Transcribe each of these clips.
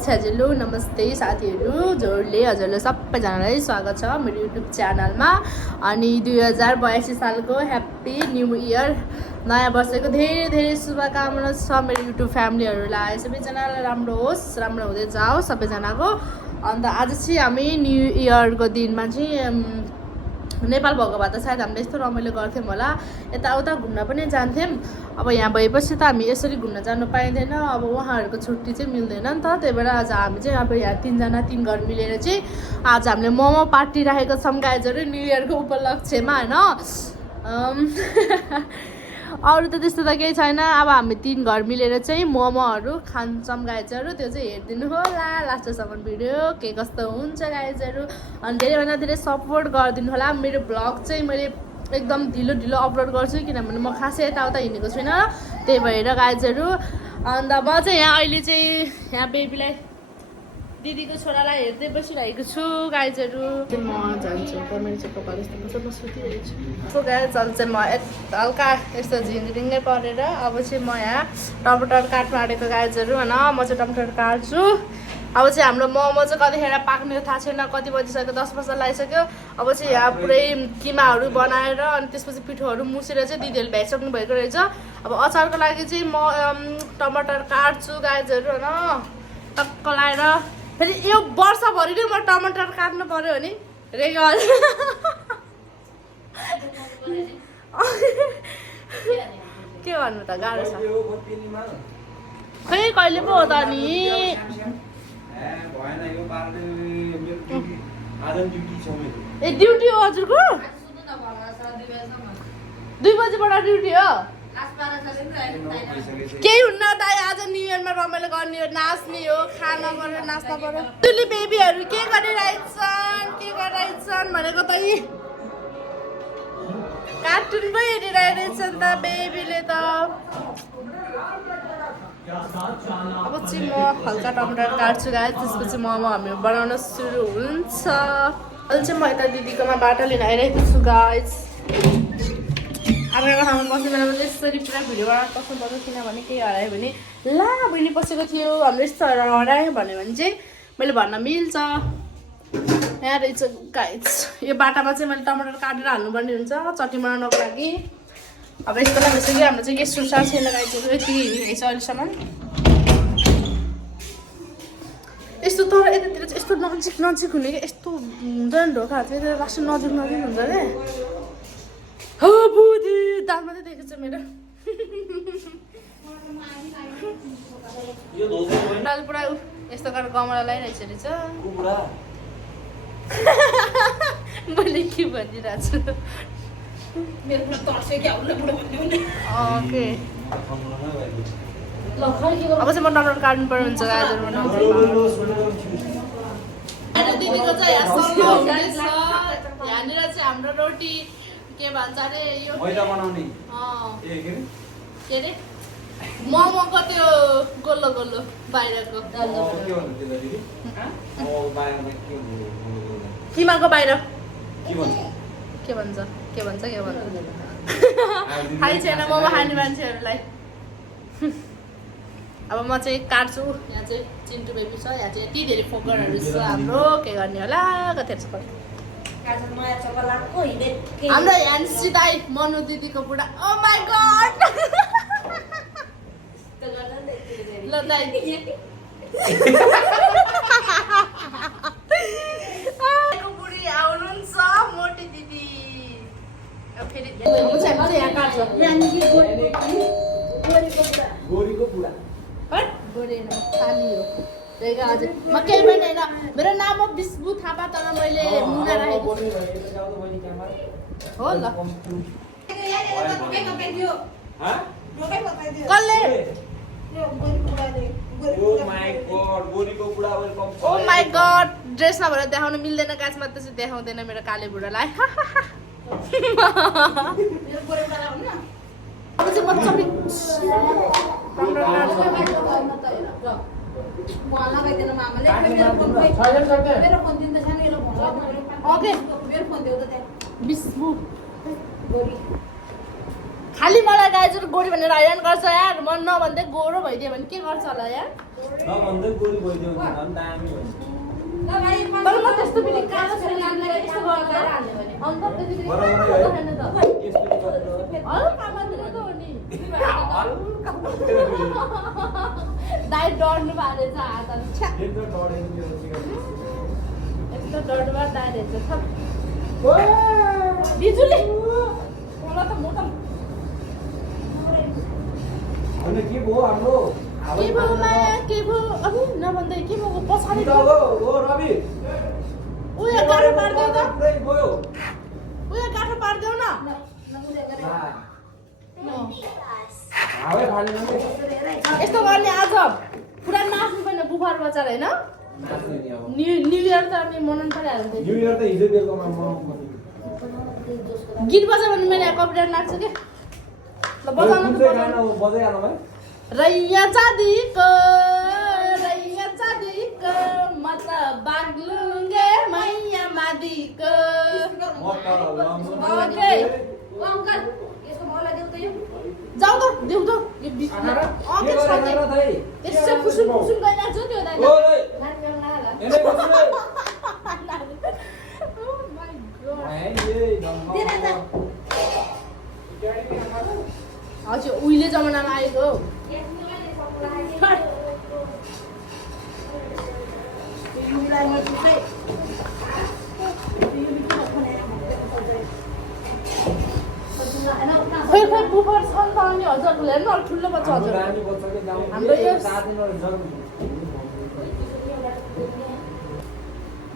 छ्याजिलो नमस्ते साथीहरू जोडले हजुरलाई सबैजनालाई स्वागत छ मेरो युट्युब च्यानलमा। अनि 2082 सालको ह्याप्पी न्यू इयर नयाँ वर्षको धेरै धेरै शुभकामना छ मेरो युट्युब फ्यामिलीहरूलाई। सबैजनालाई राम्रो होस्, राम्रो हुँदै जाओस् सबैजनाको। अन्त आज चाहिँ हामी न्यू इयरको दिनमा चाहिँ नेपाल भएको भए त सायद हामीले यस्तो रमाइलो गर्थ्यौँ होला, यताउता घुम्न पनि जान्थ्यौँ। अब यहाँ भएपछि त हामी यसरी घुम्न जानु पाइँदैन, अब उहाँहरूको छुट्टी चाहिँ मिल्दैन नि त। त्यही भएर आज हामी चाहिँ अब यहाँ तीन घर मिलेर चाहिँ आज हामीले मोमो पार्टी राखेको छौँ गाइजहरू न्यू इयरको उपलक्ष्यमा होइन। अरू त त्यस्तो त केही छैन, अब हामी 3 घर मिलेर चाहिँ मोमोहरू खान्छौँ गाइजहरू। त्यो चाहिँ हेरिदिनु होला लास्टसम्म भिडियो के कस्तो हुन्छ गाइजहरू। अनि धेरैभन्दा धेरै सपोर्ट गरिदिनु होला। मेरो भ्लग चाहिँ मैले एकदम ढिलो ढिलो अपलोड गर्छु किनभने म खासै यताउता हिँडेको छुइनँ, त्यही भएर गाइजहरू। अन्त म चाहिँ यहाँ अहिले चाहिँ यहाँ बेबीलाई दिदीको छोरालाई हेर्दै बसिरहेको छु गाइजहरू। म जान्छु मेरो चाहिँ कपाल यस्तो बस्छ सुतिरहेको छु। सो गाइज अहिले चाहिँ म हल्का यस्तो झिङ्रिङ्गै परेर अब चाहिँ म यहाँ टमाटर काट्नु आँटेको गाइजहरू होइन। म चाहिँ टमाटर काट्छु। अब चाहिँ हाम्रो मोमो चाहिँ कतिखेर पाक्ने थाहा छैन, कति बजिसक्यो 10 बजा लागिसक्यो। अब चाहिँ यहाँ पुरै किमाहरू बनाएर अनि त्यसपछि पिठोहरू मुसेर चाहिँ दिदीहरूले भ्याइसक्नु भएको रहेछ। अब अचारको लागि चाहिँ म टमाटर काट्छु गाइजहरू होइन। टक्क लाएर फेरि यो वर्षभरि नै म टमाटर काट्नु पर्यो भने रेगल के गर्नु त गाह्रो छ। खै कहिले पो हो त नि ए ड्युटी हो हजुरको 2 बजीबाट ड्युटी हो। केही हुन्न दाइ, आज न्यु इयरमा रमाइलो गर्ने हो, नाच्ने हो, खाना गरेर नाच्न पर्यो। तुली बेबीहरू के गरिरहेछन् भनेको त कार्टुन पो हेरिरहेछन् त बेबीले त। अब चाहिँ म हल्का टमाटर काट्छु गाइस, त्यसपछि मोमो हामी बनाउन सुरु हुन्छ। अहिले चाहिँ म यता दिदीकोमा बाटो लिन आइरहेको छु गाइस। अब एउटा ठाउँमा बस्ने बेलामा चाहिँ यसरी पुरा भिडियो बनाउनु बस्नुपर्छ किनभने केही हरायो भने ला बहिनी बसेको थियो हाम्रो यस्तो हरायो भन्यो भने चाहिँ मैले भन्न मिल्छ। यहाँ रहेछ गाइस, यो बाटामा चाहिँ मैले टमाटर काटेर हाल्नुपर्ने हुन्छ चटनी बनाउनको लागि। अब यस्तो बेला भइसक्यो हाम्रो चाहिँ गेस्ट रुम छैन गाइसहरू, यति हिँडेको छ अहिलेसम्म। यस्तो तर यतातिर चाहिँ यस्तो नजिक हुने कि यस्तो हुँदैन ढोकाहरू चाहिँ यता लास्ट नजिक हुन्छ क्या। हो बुढी दाम मात्रै देखेको छ मेरो। पुरा यस्तो गरेर गमला लगाइरहेछ रहेछ। मैले के भनिरहेको छु ओके। अब चाहिँ म टमाटर काट्नु पर्ने हुन्छ गाजर बनाउँछु। दिदीको चाहिँ यहाँनिर चाहिँ हाम्रो रोटी के भन्छ अरे यो के अरे मोमोको त्यो गोल्लो गोल्लो बाहिरको किमाको बाहिर के भन्छ खाइ छैन मोमो खाने मान्छेहरूलाई। अब म चाहिँ काट्छु। यहाँ चाहिँ चिन्टु बेबी छ, यहाँ चाहिँ यति धेरै फोकरहरू छ हाम्रो, के गर्ने होला कतिहरू छ हाम्रो ह्यान्सी दाइ मनु दिदीको बुढा। ओ माई गड ल दाइ बुढी आउनुहुन्छ मोटी दिदी। फेरि यहाँ काट्छ गोरी खाली हो हजुर। म केही पनि होइन, मेरो नाम हो विष्णु थापा तर मैले मुना राखेको हो। ल कसले ओ माई गड ड्रेस नभएर देखाउनु मिल्दैन गाछमा, त्यसै देखाउँदैन मेरो काले बुढालाई। अब चाहिँ म ओके खालि मलाई गाइजहरू गोरी भनेर हैरान गर्छ यार मन नभन्दै गोरो भइदियो भने के गर्छ होला यार नभन्दै गोली भइदियो भने झन् दामी हुन्छ तर म त्यस्तो पनि कालो छैन यस्तो गरेर हाल्ने भने अन्त त्यसरी हैन त हल्का मात्र त हो नि दाइ डर्नु पारे छ हातले छ्या यस्तो डर्नुमा दाइले छ सब बिजुली मलाई त मोटा अनि के भयो हाम्रो के भयो माया के भयो अनि नभन्दै के भयो पछाडि ओ रवि उयो गाह्रो पार्दियो त पुरै गयो उयो गाह्रो पार्दियो न हावै फालेन नि यस्तो गर्ने आज पुरा नाच्नु पर्ने बुफार बचार होइन नाच्ने नि अब न्यु इयर त अनि मनाउनु परिहाल्यो नि न्यू इयर त हिजो बेलुकामा मनाउनु पर्यो गीत बजायो भने मैले कपिराइट लाग्छ के ल बजाउनु त गाना बजाइहाल्नु भाइ रैया चाँदीको म त बाग्लुङ्गे मैया मादीको जाऊ त देऊ त यो बिचमा के छ नि यसो फुसुम फुसुम गरिरहेको छु त्यो दाइ ओ एने बस्नु हजुर उहिले जमानामा आएको खोइ खोइ बुफर छ नि त अनि हजुरहरूले हेर्नु अलिक ठुलो बच्चा हजुर हाम्रो यो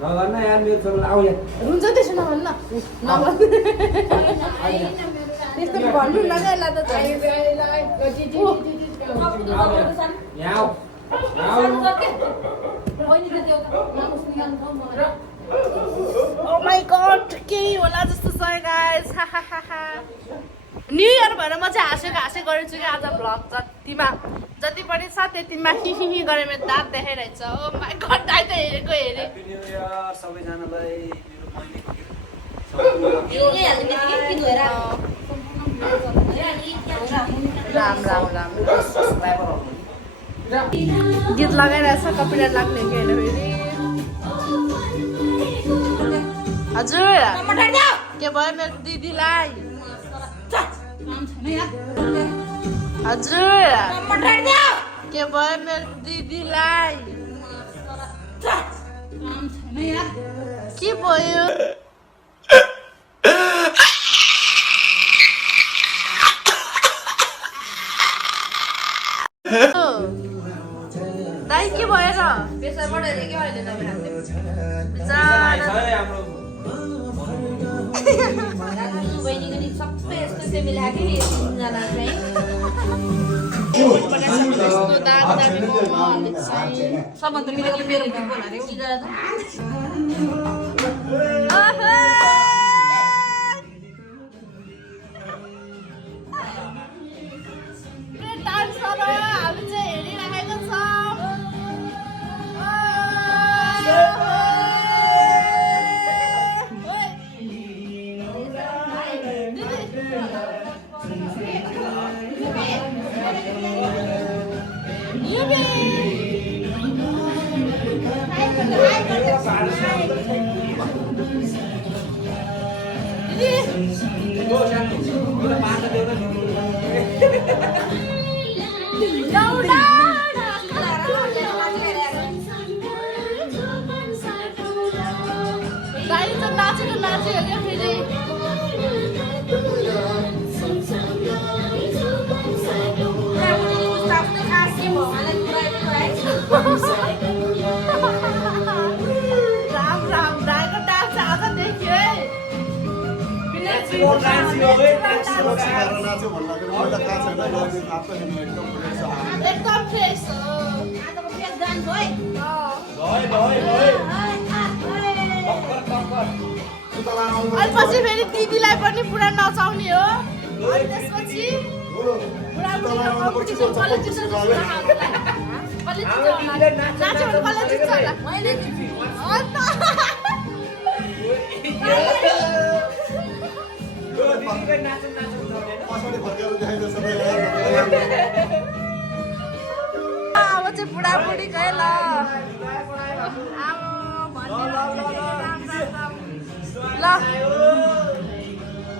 नगर्न यार मेरो छोरालाई आउ यहाँ रुन्छ त्यसो नभन्न त्यस्तो भन्नु न क्या यसलाई यहाँ आऊ Oh my god, केही होला जस्तो छ गाइस न्यु इयर भएर म चाहिँ हाँसेको गरेछु कि आज भ्लग जति पनि छ त्यतिमा हिहि गरे मेरो दाँत देखाइरहेछ ओ माई गड दाइ त हेरेको हेरे ह्यापी न्यू इयर सबैजनालाई राम राम राम गीत लगाइरहेछ कपिराइट लाग्ने के होइन फेरि हजुर के भयो मेरो दिदीलाई हजुर के भयो मेरो दिदीलाई के भयो दाइ के भयो र प्रेसर बढेर के अहिले सबभन्दा मिलेको मेरो हामी चाहिँ हेरिरहेको छ नाचेको क्या फेरि राम राम दाइको डान्स आज देखियो है एकदम फ्रेस अनि पछि फेरि दिदीलाई पनि पुरा नचाउने हो अनि त्यसपछि पुरा कम्पिटिसन कसले जित्छ बुढाबुढी गए ल ल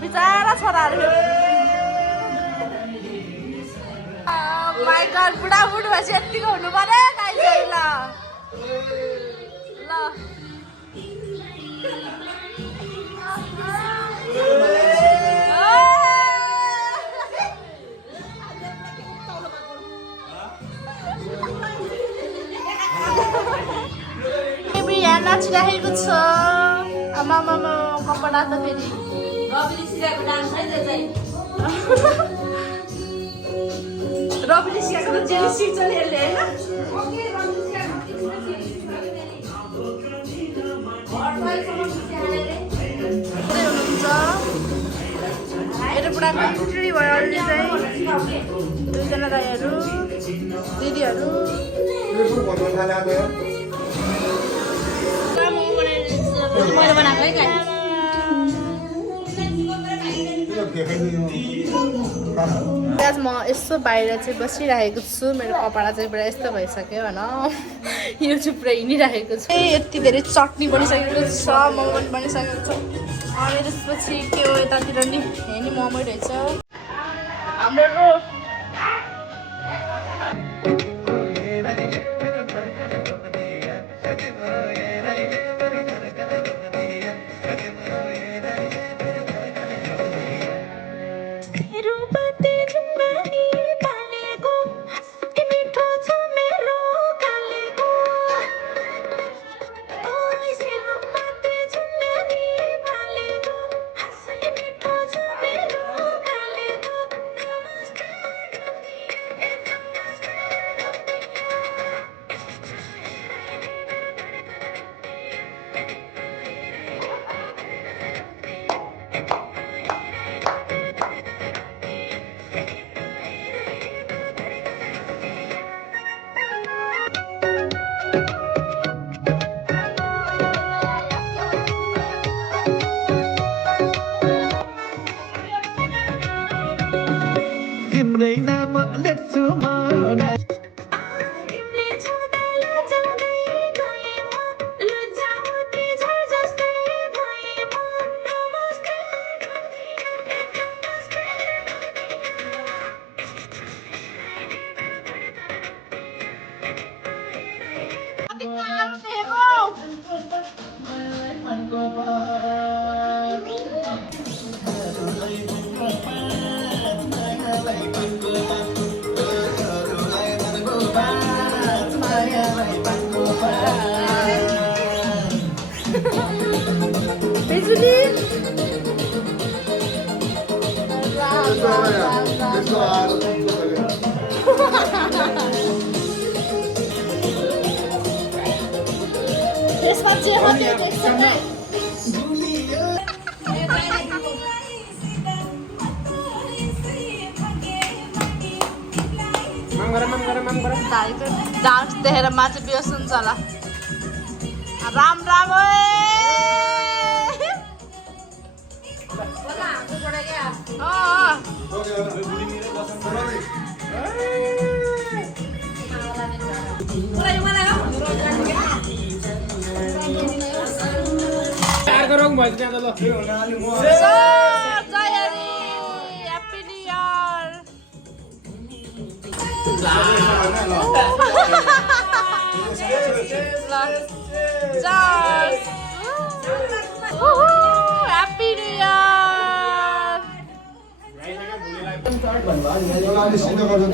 बिचारा छोराहरू माई गड बुढाबुढी भएपछि यत्तिको हुनु पर्यो गाइजहरू ल ल यहाँ नाचिराखेको छ आमामा कपडा त फेरि रविले सिकाएको त जेली सिक्छ नि यसले हुनुहुन्छ मेरो बुढाको इन्ट्री भयो अलरेडी चाहिँ दुईजना दाइहरू दिदीहरू मैले बनाएको है गाई आज म यस्तो बाहिर चाहिँ बसिरहेको छु मेरो कपडा चाहिँ पुरा यस्तो भइसक्यो होइन यो चाहिँ पुरा हिँडिरहेको छु यति धेरै चटनी बनिसकेको छ मोमो पनि बनिसकेको छ अनि त्यसपछि के हो यतातिर नि नि मोमो रहेछ हाम्रो त्यसपछि हट्यो एकछिन डान्स देखेर मान्छे बेहोस हुन्छ होला राम राम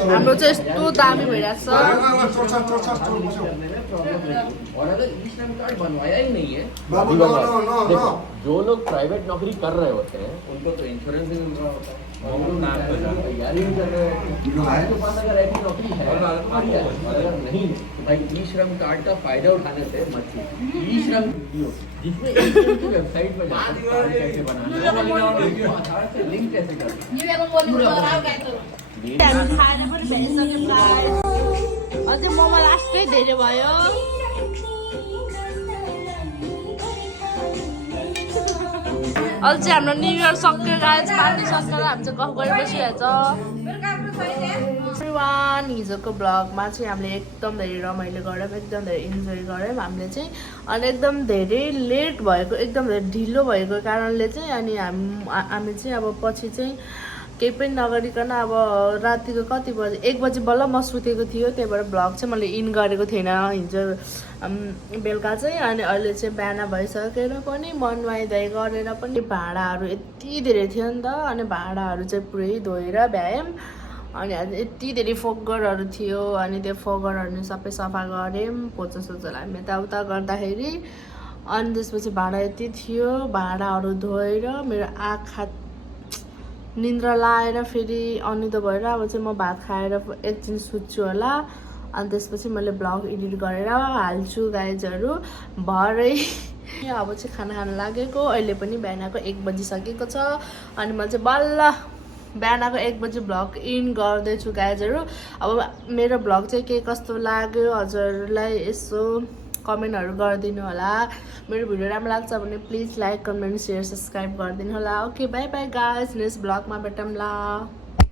हाम्रो चाहिँ यस्तो दामी भइरहेछ जो लोग प्राइवेट नौकरी कर रहे होते हैं उनको तो इंश्योरेंस भी मिल रहा होता है तैयारी भी कर रहे होते हैं उनके पास अगर ऐसी नौकरी है अगर नहीं है तो भाई ई श्रम कार्ड का फायदा उठाने से मत छूटिए ई श्रम जिसमें की वेबसाइट पर जाकर कैसे बनाना आधार से लिंक कैसे करना अझै मोमो लास्टै धेरै भयो अझै हाम्रो न्यु इयर सक्यो गाइस पार्टी सकेर हामी चाहिँ गफ गरिबसिरहेछ एभ्रिवान हिजोको ब्लगमा चाहिँ हामीले एकदम धेरै रमाइलो गऱ्यौँ एकदम धेरै इन्जोय गऱ्यौँ हामीले चाहिँ अनि एकदम धेरै लेट भएको एकदम धेरै ढिलो भएको कारणले चाहिँ अनि हामी चाहिँ अब पछि चाहिँ केही पनि नगरिकन अब रातिको कति बजे 1 बजी बल्ल म सुतेको थियो त्यही भएर ब्लग चाहिँ मैले इन गरेको थिएन हिजो बेलुका चाहिँ अनि अहिले चाहिँ बिहान भइसकेर पनि मन नुहाइधुवाइ गरेर पनि भाँडाहरू यति धेरै थियो नि त अनि भाँडाहरू चाहिँ पुरै धोएर भ्यायौँ अनि आज यति धेरै फोगरहरू थियो अनि त्यो फोगरहरू सबै सफा गऱ्यौँ पोचासोचालाई हामी यताउता गर्दाखेरि अनि त्यसपछि भाँडा यति थियो भाँडाहरू धोएर मेरो आँखा निन्द्रा लाएर फेरि अनिदो भएर अब चाहिँ म भात खाएर एकछिन सुत्छु होला अनि त्यसपछि मैले ब्लग एडिट गरेर हाल्छु गाइजहरू भरै अब चाहिँ खाना खान लागेको अहिले पनि बिहानको 1 बजिसकेको छ अनि म चाहिँ बल्ल बिहानको 1 बजी ब्लग इन गर्दैछु गाइजहरू अब मेरो ब्लग चाहिँ के कस्तो लाग्यो हजुरलाई यसो कमेन्टहरू गरिदिनु होला मेरो भिडियो राम्रो लाग्छ भने please like comment share subscribe गरिदिनु होला okay bye bye guys next ब्लगमा भेटौँला